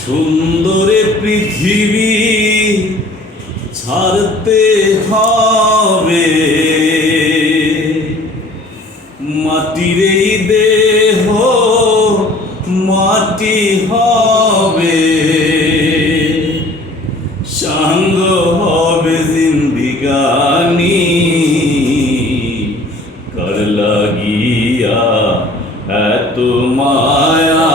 সুন্দরে পৃথিবী ছাড়তে হবে, মাটির এই দেহ মাটি হবে, সাঙ্গ হবে জিন্দিগানি। কার লাগিয়া এত মায়া,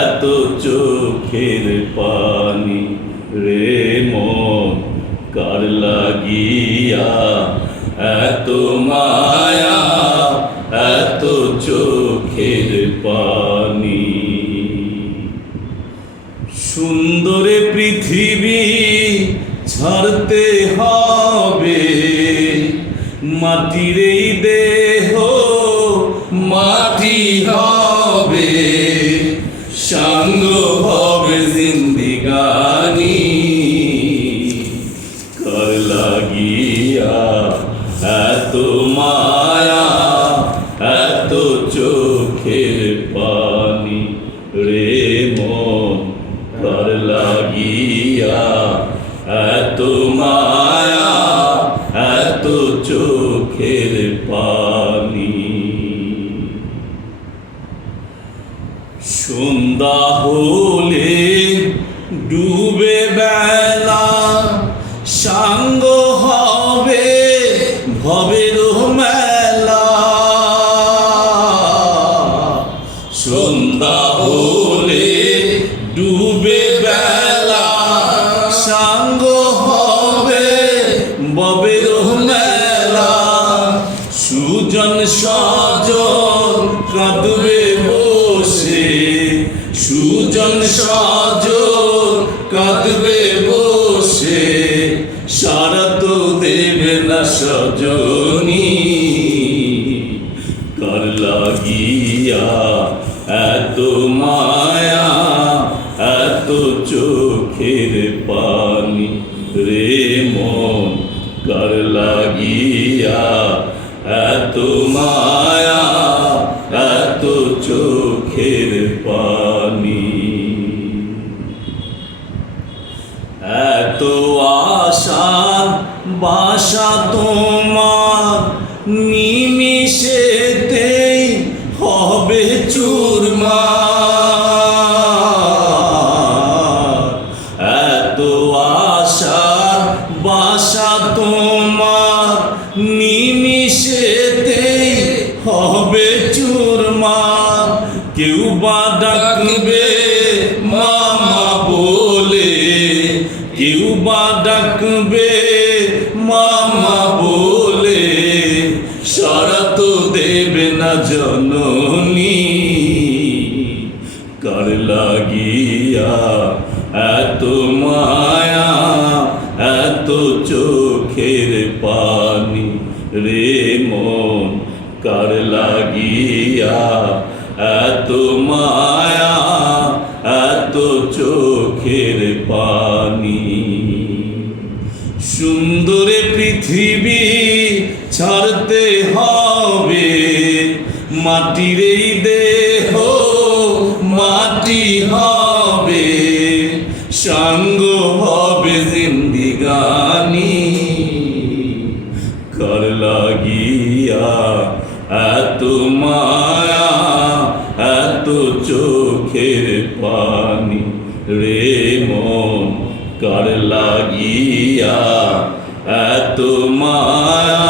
এত চোখের পানি রে মন? কার লাগিয়া এত মায়া, এত চোখের পানি? সুন্দরে পৃথিবী ছাড়তে হবে, মাটির এই দেহ মাটি হবে, সাঙ্গ হবে জিন্দিগানি। কার লাগিয়া এত মায়া, এত চোখের পানি রে মন? কার লাগিয়া এত মায়া, এত চোখের পানি? সন্ধ্যা হলে ডুবে বেলা, সাঙ্গ হবে ভবের মেলা। সন্ধ্যা হলে ডুবে বেলা, সাঙ্গ হবে ভবের মেলা। সুজন সজন কাঁদবে বসে, সুজন সজন কাঁদবে বসে, সারা তো দেবে না সজনী। কার লাগিয়া এত মায়া, এত চোখের পানি রে মন? কার লাগিয়া এত মায়া, এত চোখের পানি? এত আশার বাসা তোমার, নিমিষেতেই হবে চুরমার। এত আশার বাসা তোমার, নিমিষেতেই হবে চুরমার। কেউ বা ডাকবে মামা বলে, কেউ বা ডাকবে মামা বলে, সারা তো দেবে না জননী। কার লাগিয়া এত মায়া, এত চোখের পানি রে মন? কার লাগিয়া এত মায়া, এত চোখের পানি? সুন্দরে পৃথিবী ছাড়তে হবে, মাটির এই দেহ মাটি হবে, সাঙ্গ হবে জিন্দিগানি। কার লাগিয়া এত মায়া, এত চোখের পানি রে মন? কার লাগিয়া এত মায়া,